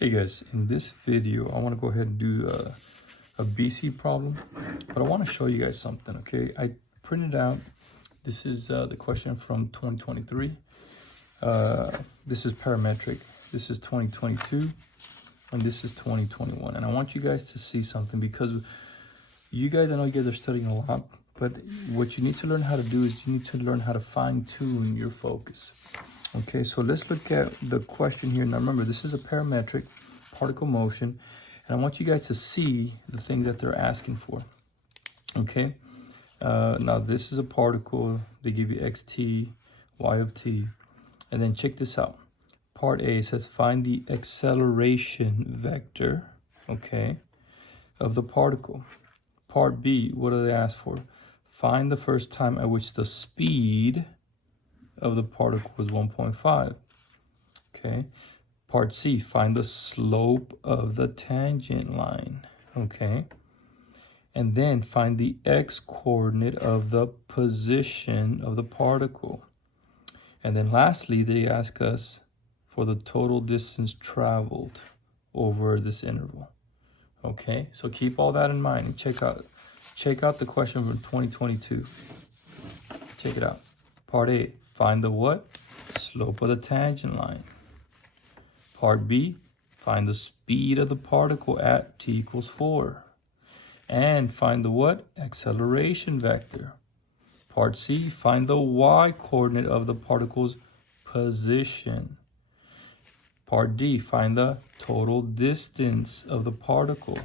Hey guys, in this video, I want to go ahead and do a BC problem, but I want to show you guys something, okay? I printed out, this is the question from 2023. This is parametric, this is 2022, and this is 2021. And I want you guys to see something because you guys, I know you guys are studying a lot, but what you need to learn how to do is you need to learn how to fine tune your focus. Okay, so let's look at the question here. Now remember, this is a parametric particle motion, and I want you guys to see the things that they're asking for. Okay, now this is a particle. They give you xt, y of t, and then check this out. Part A says find the acceleration vector, okay, of the particle. Part B, what do they ask for? Find the first time at which the speed of the particle was 1.5. Okay. Part C, find the slope of the tangent line. Okay. And then find the x-coordinate of the position of the particle. And then lastly, they ask us for the total distance traveled over this interval. Okay. So keep all that in mind and check out the question from 2022. Check it out. Part A, find the what? Slope of the tangent line. Part B, find the speed of the particle at t equals 4. And find the what? Acceleration vector. Part C, find the y-coordinate of the particle's position. Part D, find the total distance of the particle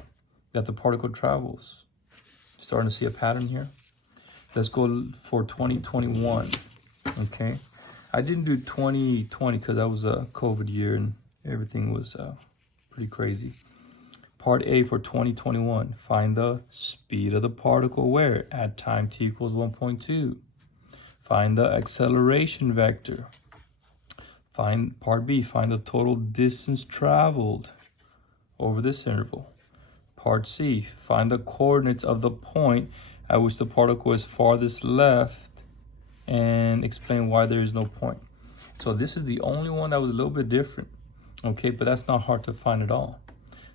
that the particle travels. Starting to see a pattern here. Let's go for 2021. Okay, I didn't do 2020 because that was a COVID year and everything was pretty crazy. Part A for 2021, find the speed of the particle where? At time t equals 1.2. Find the acceleration vector. Find part B, find the total distance traveled over this interval. Part C, find the coordinates of the point at which the particle is farthest left and explain why there is no point. So this is the only one that was a little bit different. Okay, but that's not hard to find at all.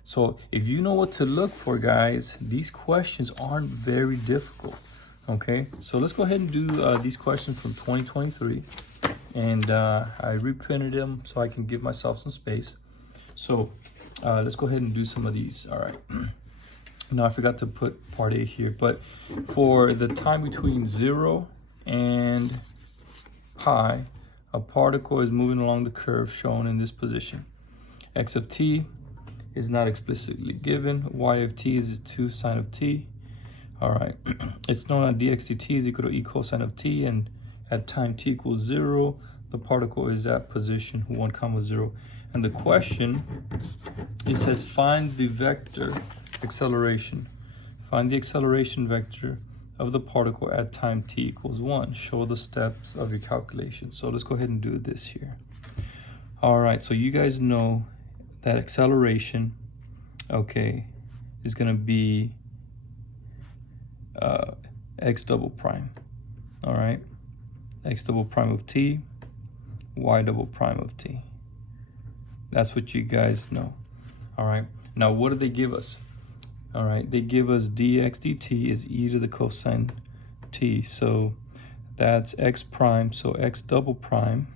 So if you know what to look for, guys, these questions aren't very difficult. Okay, so let's go ahead and do these questions from 2023. And I reprinted them so I can give myself some space. So let's go ahead and do some of these. All right. Now I forgot to put part A here, but for the time between 0 and pi, a particle is moving along the curve shown in this position. X of t is not explicitly given. Y of t is 2 sine of t. All right. It's known that dx dt is equal to e cosine of t, and at time t equals 0, the particle is at position 1, 0. And the question, it says find the vector acceleration. Find the acceleration vector of the particle at time t equals 1. Show the steps of your calculation. So let's go ahead and do this here. All right, so you guys know that acceleration, okay, is going to be x double prime. All right, x double prime of t, y double prime of t. That's what you guys know. All right, now what do they give us? All right, they give us dx dt is e to the cosine t. So that's x prime. So x double prime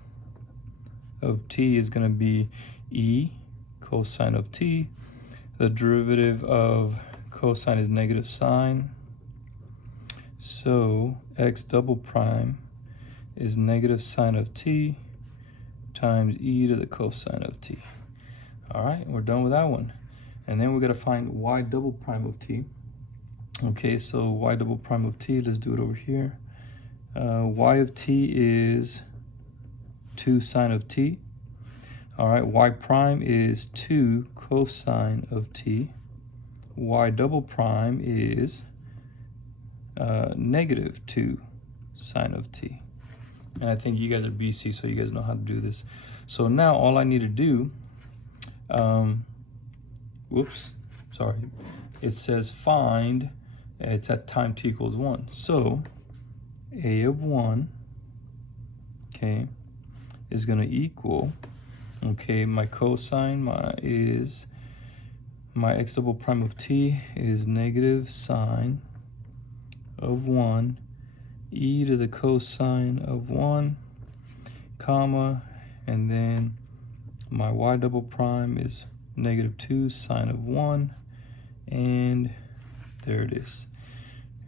of t is going to be e cosine of t. The derivative of cosine is negative sine. So x double prime is negative sine of t times e to the cosine of t. All right, we're done with that one. And then we're going to find y double prime of t. Okay, so y double prime of t, let's do it over here. Y of t is 2 sine of t. All right, y prime is 2 cosine of t. Y double prime is negative 2 sine of t. And I think you guys are BC, so you guys know how to do this. So now all I need to do, it says find, it's at time t equals 1. So a of 1, okay, is going to equal Okay, my cosine is my x double prime of t is negative sine of 1 e to the cosine of 1, comma, and then my y double prime is negative 2 sine of 1, and there it is.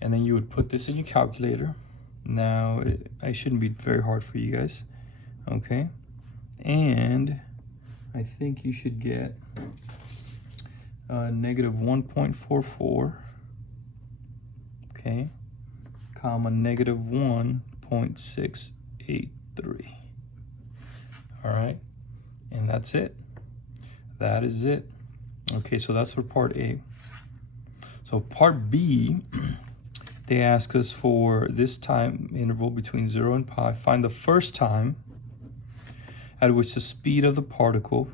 And then you would put this in your calculator. Now, it shouldn't be very hard for you guys, okay? And I think you should get negative 1.44, okay, comma, negative 1.683. All right, and that's it. That is it. Okay, so that's for part A. So part B, they ask us for this time interval between 0 and pi. Find the first time at which the speed of the particle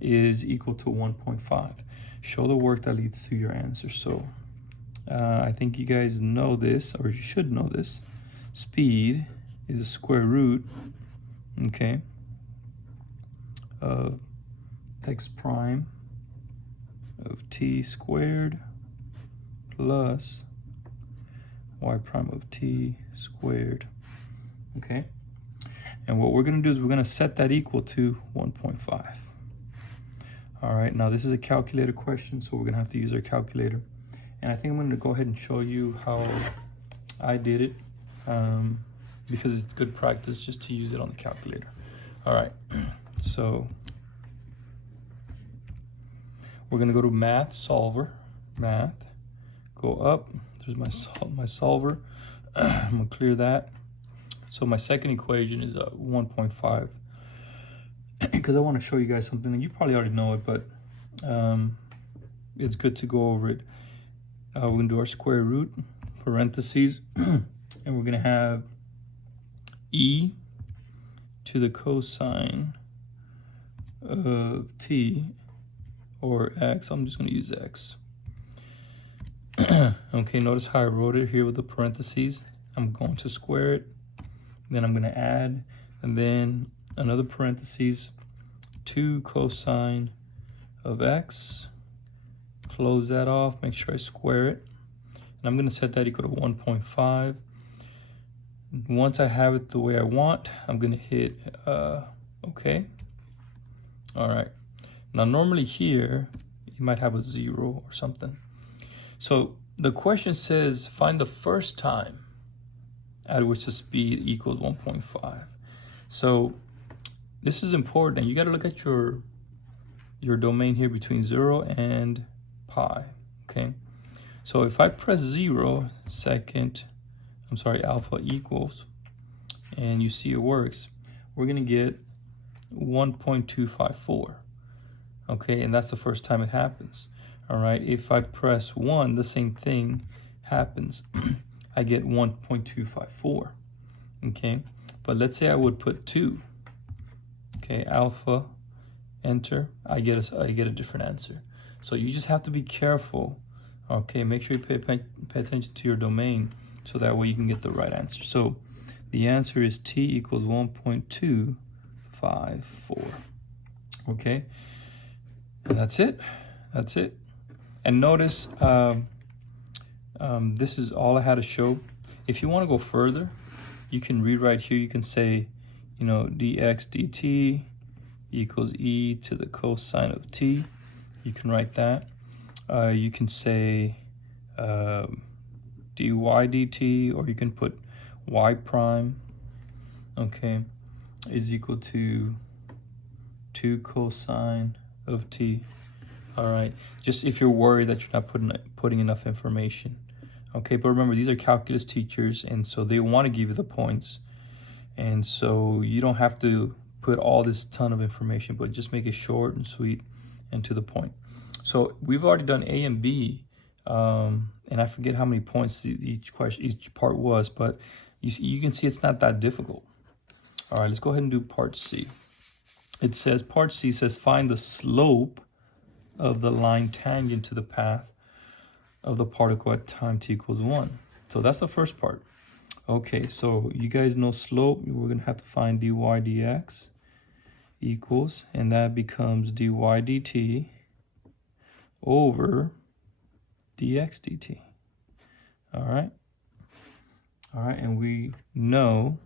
is equal to 1.5. Show the work that leads to your answer. So I think you guys know this, or you should know this. Speed is the square root, okay, of x prime of t squared plus y prime of t squared, okay? And what we're gonna do is we're gonna set that equal to 1.5. All right, now this is a calculator question, so we're gonna have to use our calculator. And I think I'm gonna go ahead and show you how I did it, because it's good practice just to use it on the calculator. All right, so we're gonna go to math solver, math, go up, there's my solver. I'm gonna clear that. So my second equation is 1.5, because I want to show you guys something, and you probably already know it, but it's good to go over it. We're going to do our square root, parentheses, and we're going to have e to the cosine of t, or x. I'm just going to use x. Okay, notice how I wrote it here with the parentheses. I'm going to square it, then I'm going to add, and then another parentheses, 2 cosine of x, close that off, make sure I square it, and I'm going to set that equal to 1.5. Once I have it the way I want, I'm going to hit okay. All right, now normally here you might have a 0 or something. So the question says find the first time at which the speed equals 1.5. So this is important, and you got to look at your domain here between 0 and pi, okay? So if I press 0, alpha equals, and you see it works, we're gonna get 1.254, okay? And that's the first time it happens, all right? If I press 1, the same thing happens. I get 1.254, okay? But let's say I would put 2, okay, alpha, enter, I get a different answer. So you just have to be careful, okay? Make sure you pay attention to your domain, so that way you can get the right answer. So the answer is t equals 1.254, okay? And that's it, that's it. And notice, this is all I had to show. If you want to go further, you can rewrite here. You can say, you know, dx dt equals e to the cosine of t. You can write that. You can say dy dt, or you can put y prime, okay, is equal to 2 cosine of t. All right, just if you're worried that you're not putting enough information. Okay, but remember, these are calculus teachers, and so they want to give you the points. And so you don't have to put all this ton of information, but just make it short and sweet and to the point. So we've already done A and B, and I forget how many points each part was, but you can see it's not that difficult. All right, let's go ahead and do part C. It says, part C says, find the slope of the line tangent to the path of the particle at time t equals 1. So that's the first part. Okay, so you guys know slope. We're going to have to find dy dx equals, and that becomes dy dt over dx dt. All right, and we know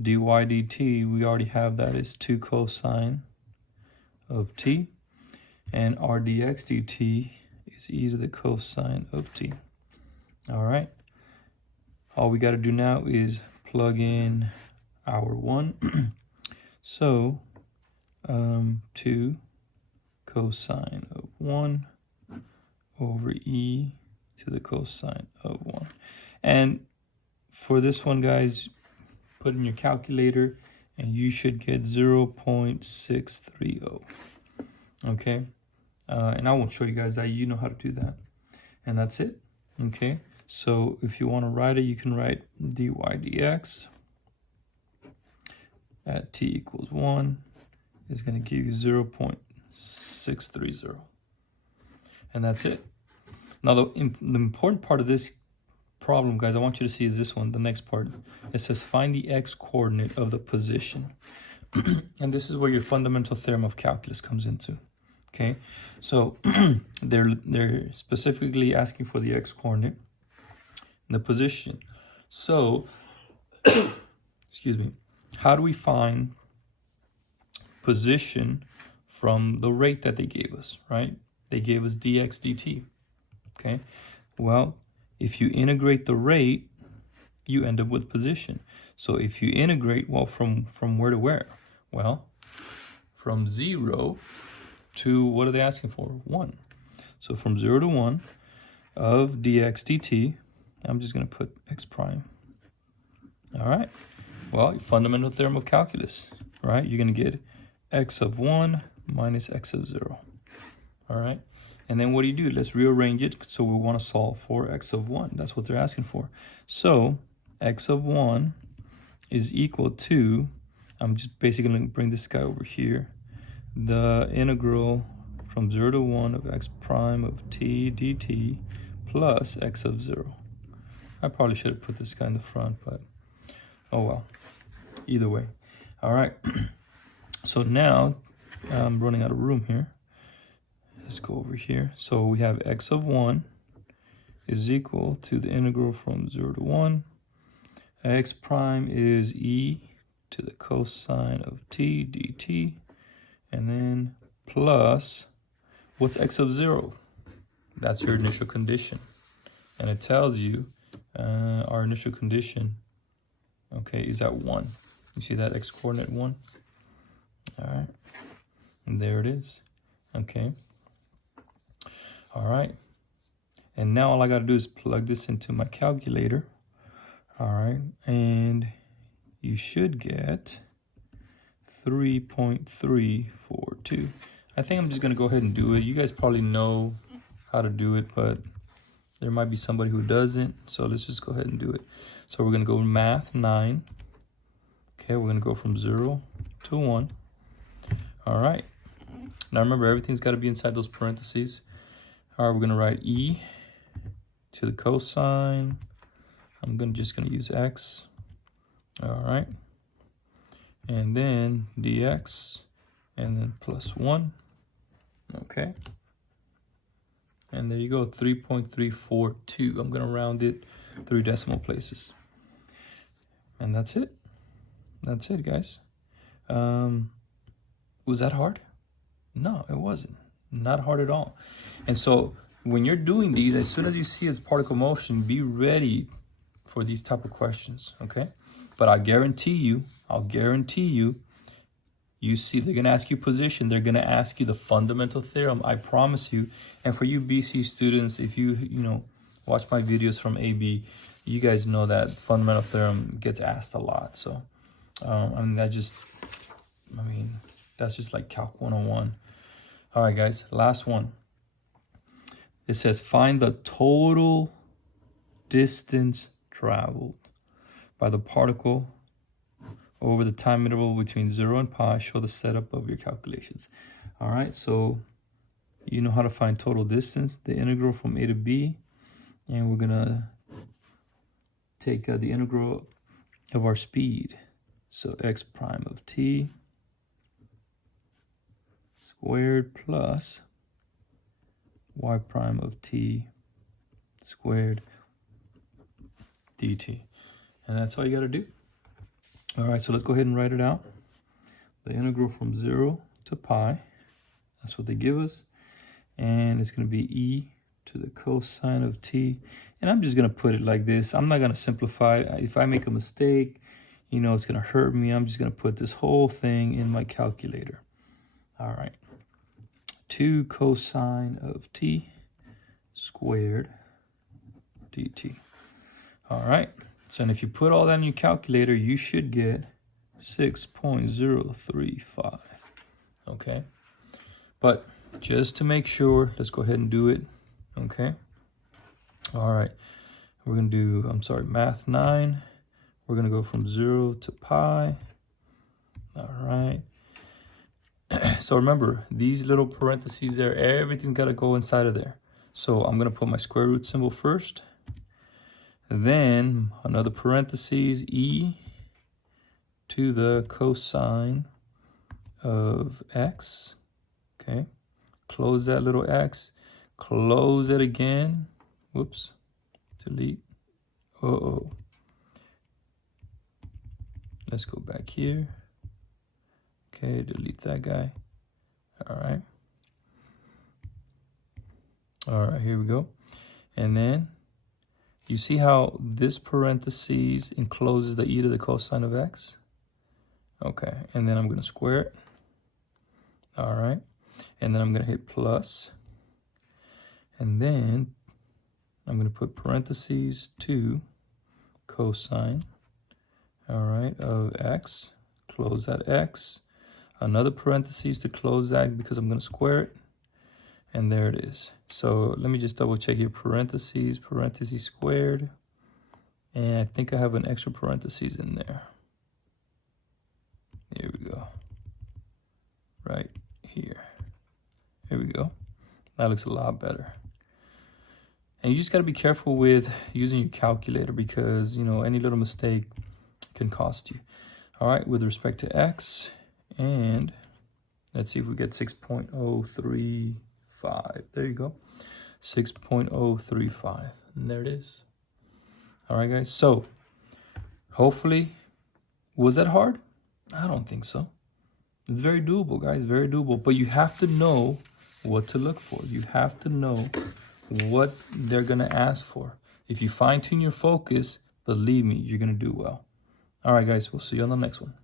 dy dt, we already have that is 2 cosine of t, and our dx dt is e to the cosine of t. All right, all we got to do now is plug in our 1. So 2 cosine of 1 over e to the cosine of 1. And for this one, guys, put in your calculator and you should get 0.630. Okay, and I won't show you guys that. You know how to do that, and that's it. Okay, so if you want to write it, you can write dy dx at t equals 1 is going to give you 0.630, and that's it. Now the important part of this problem, guys, I want you to see is this one, the next part. It says find the x coordinate of the position. And this is where your fundamental theorem of calculus comes into. Okay, so they're specifically asking for the x coordinate, the position. So excuse me, how do we find position from the rate that they gave us, right? They gave us dx dt. Okay, well, if you integrate the rate, you end up with position. So if you integrate, well, from where to where? Well, from 0 to, what are they asking for? 1. So from 0 to 1 of dx dt, I'm just going to put x prime. All right. Well, fundamental theorem of calculus, right? You're going to get x of 1 minus x of 0. All right. And then what do you do? Let's rearrange it. So we want to solve for x of 1. That's what they're asking for. So x of 1 is equal to, I'm just basically going to bring this guy over here, the integral from 0 to 1 of x prime of t dt plus x of 0. I probably should have put this guy in the front, but oh well. Either way. All right. So now I'm running out of room here. Let's go over here. So we have x of 1 is equal to the integral from 0 to 1. X prime is e to the cosine of t dt. And then plus, what's x of 0? That's your initial condition. And it tells you our initial condition, okay, is at 1. You see that x coordinate 1? All right. And there it is. Okay. All right, and now all I got to do is plug this into my calculator. All right, and you should get 3.342. I think I'm just going to go ahead and do it. You guys probably know how to do it, but there might be somebody who doesn't, so let's just go ahead and do it. So we're going to go math 9. Okay, we're going to go from 0 to 1. All right, now remember, everything's got to be inside those parentheses. All right, we're going to write e to the cosine. I'm just going to use x. All right. And then dx, and then plus 1. Okay. And there you go, 3.342. I'm going to round it 3 decimal places. And that's it. That's it, guys. Was that hard? No, it wasn't. Not hard at all. And so when you're doing these, as soon as you see it's particle motion, be ready for these type of questions, okay? But I guarantee you, you see they're going to ask you position. They're going to ask you the fundamental theorem. I promise you. And for you BC students, if you watch my videos from AB, you guys know that fundamental theorem gets asked a lot. So, that's just like Calc 101. All right, guys, last one. It says find the total distance traveled by the particle over the time interval between 0 and pi. Show the setup of your calculations. All right, so you know how to find total distance, the integral from a to b, and we're gonna take the integral of our speed. So x prime of t squared plus y prime of t squared dt. And that's all you got to do. All right, so let's go ahead and write it out. The integral from 0 to pi, that's what they give us. And it's going to be e to the cosine of t. And I'm just going to put it like this. I'm not going to simplify. If I make a mistake, you know, it's going to hurt me. I'm just going to put this whole thing in my calculator. All right. 2 cosine of t squared dt. All right. So and if you put all that in your calculator, you should get 6.035. Okay. But just to make sure, let's go ahead and do it. Okay. All right. We're going to do, math 9. We're going to go from 0 to pi. All right. So remember, these little parentheses there, everything's got to go inside of there. So I'm going to put my square root symbol first. Then another parentheses, e to the cosine of x. Okay. Close that little x. Close it again. Whoops. Delete. Uh-oh. Let's go back here. Okay, delete that guy. All right. All right, here we go. And then you see how this parentheses encloses the e to the cosine of x? Okay, and then I'm going to square it. All right. And then I'm going to hit plus. And then I'm going to put parentheses 2 cosine, all right, of x. Close that x. Another parentheses to close that because I'm going to square it. And there it is. So let me just double check here. Parentheses squared. And I think I have an extra parentheses in there. Here we go. Right here. Here we go. That looks a lot better. And you just got to be careful with using your calculator because, you know, any little mistake can cost you. All right, with respect to x, and let's see if we get 6.035. There you go. 6.035. And there it is. All right, guys. So hopefully, was that hard? I don't think so. It's very doable, guys. Very doable. But you have to know what to look for. You have to know what they're going to ask for. If you fine-tune your focus, believe me, you're going to do well. All right, guys. We'll see you on the next one.